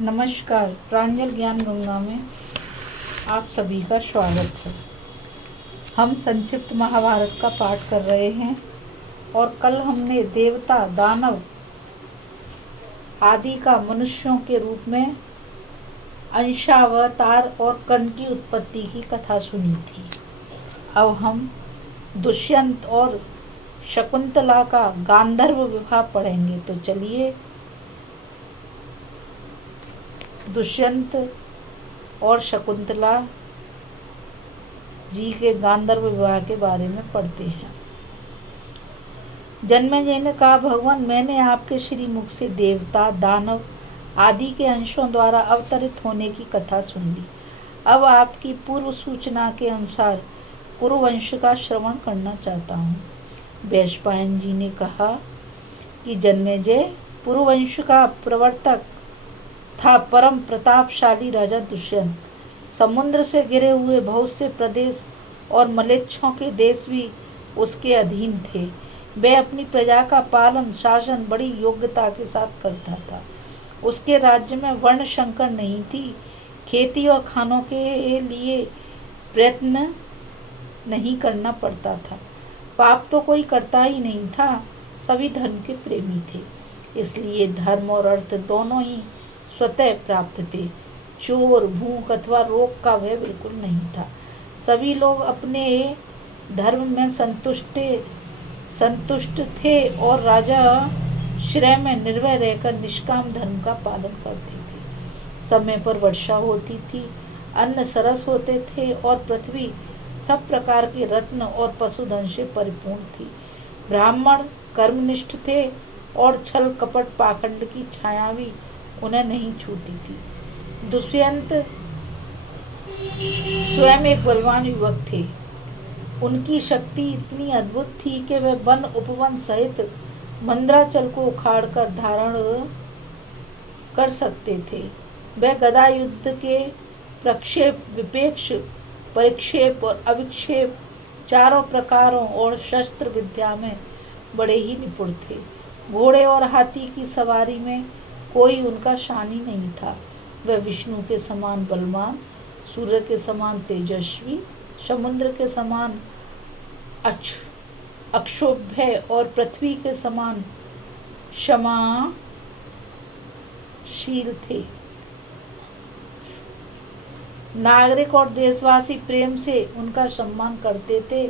नमस्कार। प्रांजल ज्ञान गंगा में आप सभी का स्वागत है। हम संक्षिप्त महाभारत का पाठ कर रहे हैं और कल हमने देवता, दानव आदि का मनुष्यों के रूप में अंशावतार और कर्ण की उत्पत्ति की कथा सुनी थी। अब हम दुष्यंत और शकुंतला का गांधर्व विवाह पढ़ेंगे। तो चलिए दुष्यंत और शकुंतला जी के गांधर्व विवाह के बारे में पढ़ते हैं। जन्मेजय ने कहा, भगवान, मैंने आपके श्रीमुख से देवता, दानव आदि के अंशों द्वारा अवतरित होने की कथा सुन ली। अब आपकी पूर्व सूचना के अनुसार कुरुवंश का श्रवण करना चाहता हूँ। वैशंपायन जी ने कहा कि जन्मेजय, कुरुवंश का प्रवर्तक था परम प्रतापशाली राजा दुष्यंत। समुद्र से घिरे हुए बहुत से प्रदेश और मलेच्छों के देश भी उसके अधीन थे। वह अपनी प्रजा का पालन शासन बड़ी योग्यता के साथ करता था। उसके राज्य में वर्ण संकर नहीं थी। खेती और खानों के लिए प्रयत्न नहीं करना पड़ता था। पाप तो कोई करता ही नहीं था। सभी धर्म के प्रेमी थे, इसलिए धर्म और अर्थ दोनों ही स्वतः प्राप्त थे। चोर, भूख अथवा रोग का भय बिल्कुल नहीं था। सभी लोग अपने धर्म में संतुष्ट थे और राजा श्रेय में निर्भय रहकर निष्काम धर्म का पालन करते थे। समय पर वर्षा होती थी, अन्न सरस होते थे और पृथ्वी सब प्रकार के रत्न और पशुधन से परिपूर्ण थी। ब्राह्मण कर्मनिष्ठ थे और छल कपट पाखंड की छाया भी उन्हें नहीं छूती थी। दुष्यंत स्वयं एक बलवान युवक थे। उनकी शक्ति इतनी अद्भुत थी कि वे वन उपवन सहित मंद्राचल को उखाड़कर धारण कर सकते थे। वे गदा युद्ध के प्रक्षेप, विपेक्ष, परिक्षेप और अविक्षेप चारों प्रकारों और शस्त्र विद्या में बड़े ही निपुण थे। घोड़े और हाथी की सवारी में कोई उनका शानी नहीं था। वह विष्णु के समान बलवान, सूर्य के समान तेजस्वी, समुद्र के समान अक्षोभ्य और पृथ्वी के समान क्षमाशील थे। नागरिक और देशवासी प्रेम से उनका सम्मान करते थे।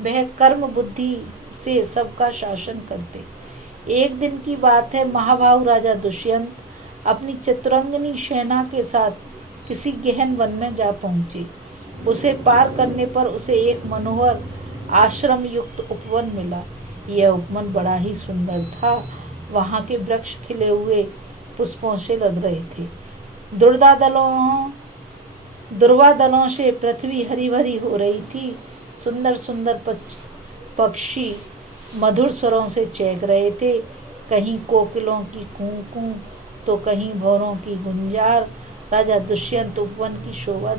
वह कर्म बुद्धि से सबका शासन करते। एक दिन की बात है, महाभाव राजा दुष्यंत अपनी चतुरंगिनी सेना के साथ किसी गहन वन में जा पहुंचे। उसे पार करने पर उसे एक मनोहर आश्रम युक्त उपवन मिला। यह उपवन बड़ा ही सुंदर था। वहां के वृक्ष खिले हुए पुष्पों से लद रहे थे। दुर्वा दलों से पृथ्वी हरी भरी हो रही थी। सुंदर सुंदर पक्षी मधुर स्वरों से चहक रहे थे। कहीं कोकिलों की कूं कूं तो कहीं भौरों की गुंजार। राजा दुष्यंत उपवन की शोभा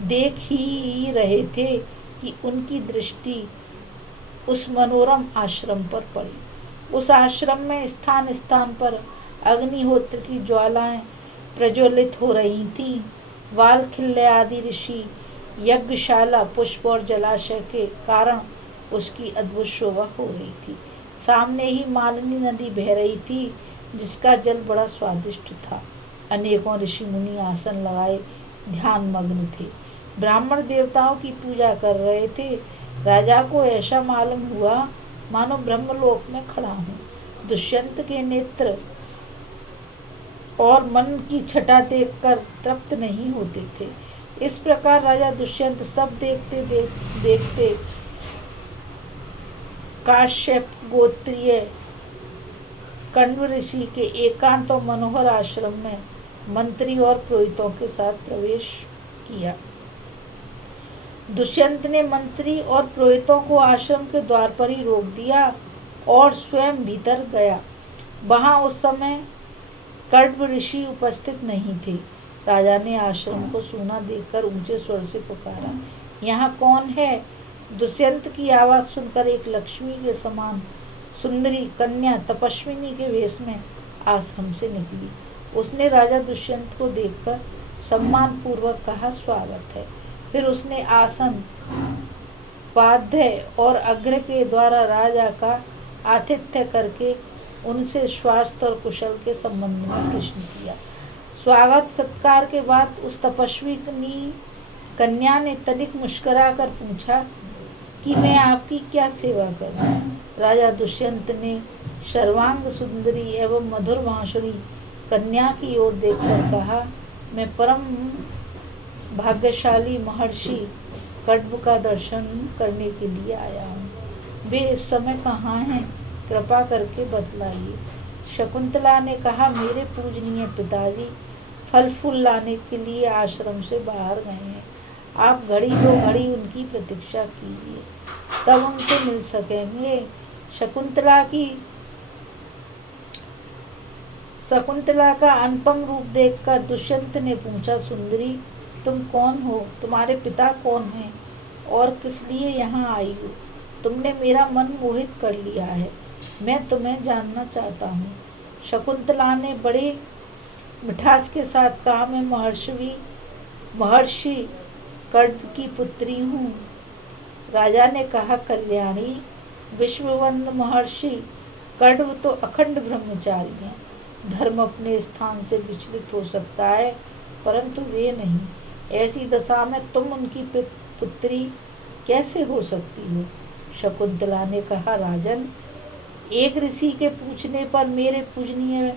देख ही रहे थे कि उनकी दृष्टि उस मनोरम आश्रम पर पड़ी। उस आश्रम में स्थान स्थान पर अग्निहोत्र की ज्वालाएं प्रज्वलित हो रही थीं। वालखिल्य आदि ऋषि यज्ञशाला, पुष्प और जलाशय के कारण उसकी अद्भुत शोभा हो रही थी। सामने ही मालिनी नदी बह रही थी, जिसका जल बड़ा स्वादिष्ट था। अनेकों ऋषि मुनि आसन लगाए ध्यान मग्न थे। ब्राह्मण देवताओं की पूजा कर रहे थे। राजा को ऐसा मालूम हुआ मानो ब्रह्मलोक में खड़ा हूँ। दुष्यंत के नेत्र और मन की छटा देखकर तृप्त नहीं होते थे। इस प्रकार राजा दुष्यंत सब देखते देखते काश्यप गोत्रीय कण्व ऋषि के एकांत और मनोहर आश्रम में मंत्री और पुरोहितों के साथ प्रवेश किया। दुष्यंत ने मंत्री और पुरोहितों को आश्रम के द्वार पर ही रोक दिया और स्वयं भीतर गया। वहां उस समय कण्व ऋषि उपस्थित नहीं थे। राजा ने आश्रम को सूना देखकर ऊंचे स्वर से पुकारा, यहाँ कौन है? दुष्यंत की आवाज सुनकर एक लक्ष्मी के समान सुंदरी कन्या तपस्विनी के वेश में आश्रम से निकली। उसने राजा दुष्यंत को देखकर सम्मान पूर्वक कहा, स्वागत है। फिर उसने आसन, पाद्य और अग्र के द्वारा राजा का आतिथ्य करके उनसे स्वास्थ्य और कुशल के संबंध में प्रश्न किया। स्वागत सत्कार के बाद उस तपस्वी कन्या ने तनिक मुस्कुरा कर पूछा कि मैं आपकी क्या सेवा करूं। राजा दुष्यंत ने सर्वांग सुंदरी एवं मधुर बांसुरी कन्या की ओर देखकर कहा, मैं परम भाग्यशाली महर्षि कण्व का दर्शन करने के लिए आया हूँ। वे इस समय कहाँ हैं? कृपा करके बतलाइए। शकुंतला ने कहा, मेरे पूजनीय पिताजी फल फूल लाने के लिए आश्रम से बाहर गए हैं। आप घड़ी दो घड़ी उनकी प्रतीक्षा कीजिए, तब उनसे मिल सकेंगे। शकुंतला का अनुपम रूप देखकर दुष्यंत ने पूछा, सुंदरी तुम कौन हो? तुम्हारे पिता कौन हैं और किस लिए यहाँ आई हो? तुमने मेरा मन मोहित कर लिया है, मैं तुम्हें जानना चाहता हूँ। शकुंतला ने बड़े मिठास के साथ कहा, मैं महर्षि कण्व की पुत्री हूँ। राजा ने कहा, कल्याणी, विश्ववंद महर्षि कण्व तो अखंड ब्रह्मचारी हैं। धर्म अपने स्थान से विचलित हो सकता है, परंतु वे नहीं। ऐसी दशा में तुम उनकी पुत्री कैसे हो सकती हो? शकुंतला ने कहा, राजन, एक ऋषि के पूछने पर मेरे पूजनीय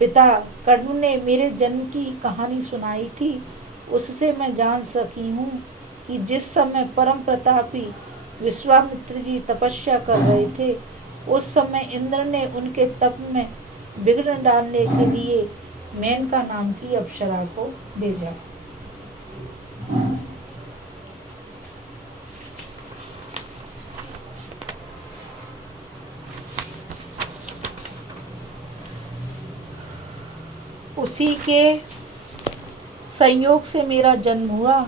पिता कण्व ने मेरे जन्म की कहानी सुनाई थी। उससे मैं जान सकी हूँ कि जिस समय परम प्रतापी विश्वामित्र जी तपस्या कर रहे थे, उस समय इंद्र ने उनके तप में विघ्न डालने के लिए मेनका नाम की अप्सरा को भेजा। उसी के संयोग से मेरा जन्म हुआ।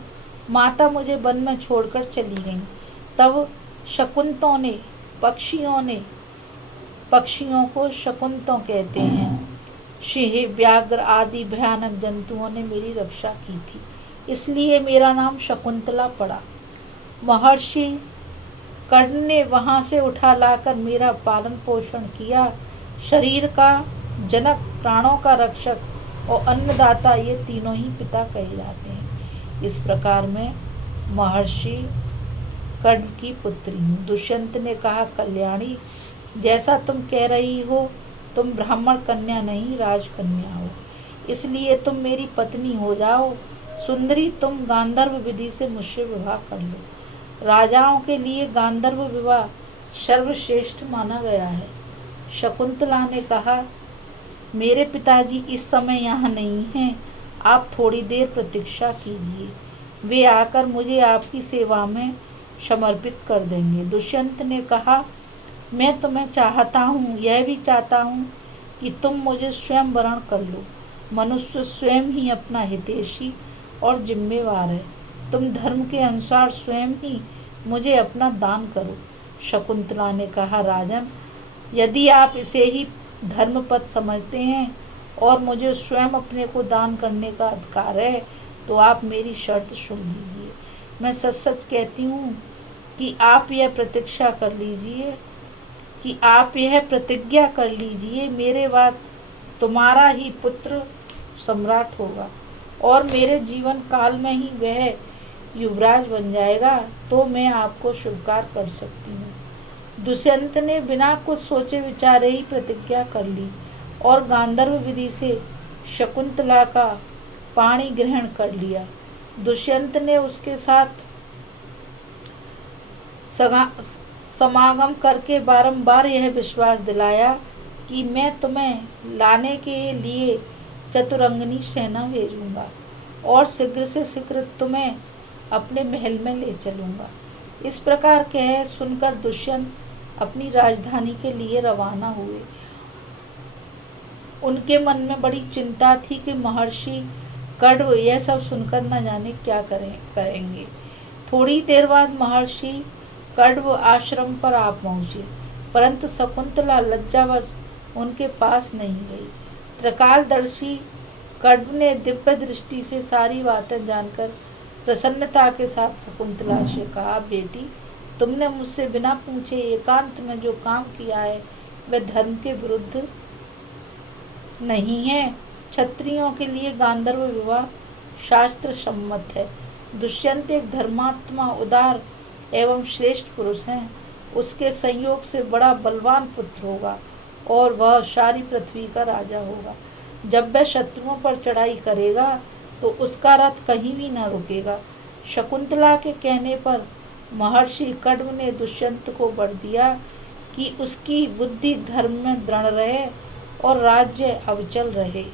माता मुझे वन में छोड़कर चली गईं। तब शकुंतों ने पक्षियों को शकुंतों कहते हैं, सिंह, व्याघ्र आदि भयानक जंतुओं ने मेरी रक्षा की थी, इसलिए मेरा नाम शकुंतला पड़ा। महर्षि कर्ण ने वहाँ से उठा लाकर मेरा पालन पोषण किया। शरीर का जनक, प्राणों का रक्षक और अन्नदाता, ये तीनों ही पिता कहे जाते हैं। इस प्रकार मैं महर्षि कण्व की पुत्री हूँ। दुष्यंत ने कहा, कल्याणी, जैसा तुम कह रही हो, तुम ब्राह्मण कन्या नहीं, राजकन्या हो, इसलिए तुम मेरी पत्नी हो जाओ। सुंदरी, तुम गांधर्व विधि से मुझसे विवाह कर लो। राजाओं के लिए गांधर्व विवाह सर्वश्रेष्ठ माना गया है। शकुंतला ने कहा, मेरे पिताजी इस समय यहाँ नहीं हैं, आप थोड़ी देर प्रतीक्षा कीजिए, वे आकर मुझे आपकी सेवा में समर्पित कर देंगे। दुष्यंत ने कहा, मैं तुम्हें चाहता हूँ, यह भी चाहता हूँ कि तुम मुझे स्वयं वरण कर लो। मनुष्य स्वयं ही अपना हितैषी और जिम्मेवार है। तुम धर्म के अनुसार स्वयं ही मुझे अपना दान करो। शकुंतला ने कहा, राजन, यदि आप इसे ही धर्मपद समझते हैं और मुझे स्वयं अपने को दान करने का अधिकार है, तो आप मेरी शर्त सुन लीजिए। मैं सच सच कहती हूँ कि आप यह प्रतिज्ञा कर लीजिए, मेरे बाद तुम्हारा ही पुत्र सम्राट होगा और मेरे जीवन काल में ही वह युवराज बन जाएगा, तो मैं आपको स्वीकार कर सकती हूँ। दुष्यंत ने बिना कुछ सोचे विचारे ही प्रतिज्ञा कर ली और गांधर्व विधि से शकुंतला का पाणी ग्रहण कर लिया। दुष्यंत ने उसके साथ समागम करके बारंबार यह विश्वास दिलाया कि मैं तुम्हें लाने के लिए चतुरंगनी सेना भेजूंगा और शीघ्र से शीघ्र तुम्हें अपने महल में ले चलूंगा। इस प्रकार कह सुनकर दुष्यंत अपनी राजधानी के लिए रवाना हुए। उनके मन में बड़ी चिंता थी कि महर्षि कण्व यह सब सुनकर न जाने क्या करेंगे। थोड़ी देर बाद महर्षि कण्व आश्रम पर आ पहुँचे, परंतु शकुंतला लज्जावश उनके पास नहीं गई। त्रिकालदर्शी कर्ण ने दिव्य दृष्टि से सारी बातें जानकर प्रसन्नता के साथ शकुंतला से कहा, बेटी, तुमने मुझसे बिना पूछे एकांत में जो काम किया है वह धर्म के विरुद्ध नहीं है। क्षत्रियों के लिए गांधर्व विवाह शास्त्र सम्मत है। दुष्यंत एक धर्मात्मा, उदार एवं श्रेष्ठ पुरुष हैं। उसके संयोग से बड़ा बलवान पुत्र होगा और वह सारी पृथ्वी का राजा होगा। जब वह शत्रुओं पर चढ़ाई करेगा तो उसका रथ कहीं भी न रुकेगा। शकुंतला के कहने पर महर्षि कण्व ने दुष्यंत को वर दिया कि उसकी बुद्धि धर्म में दृढ़ रहे और राज्य अविचल रहे।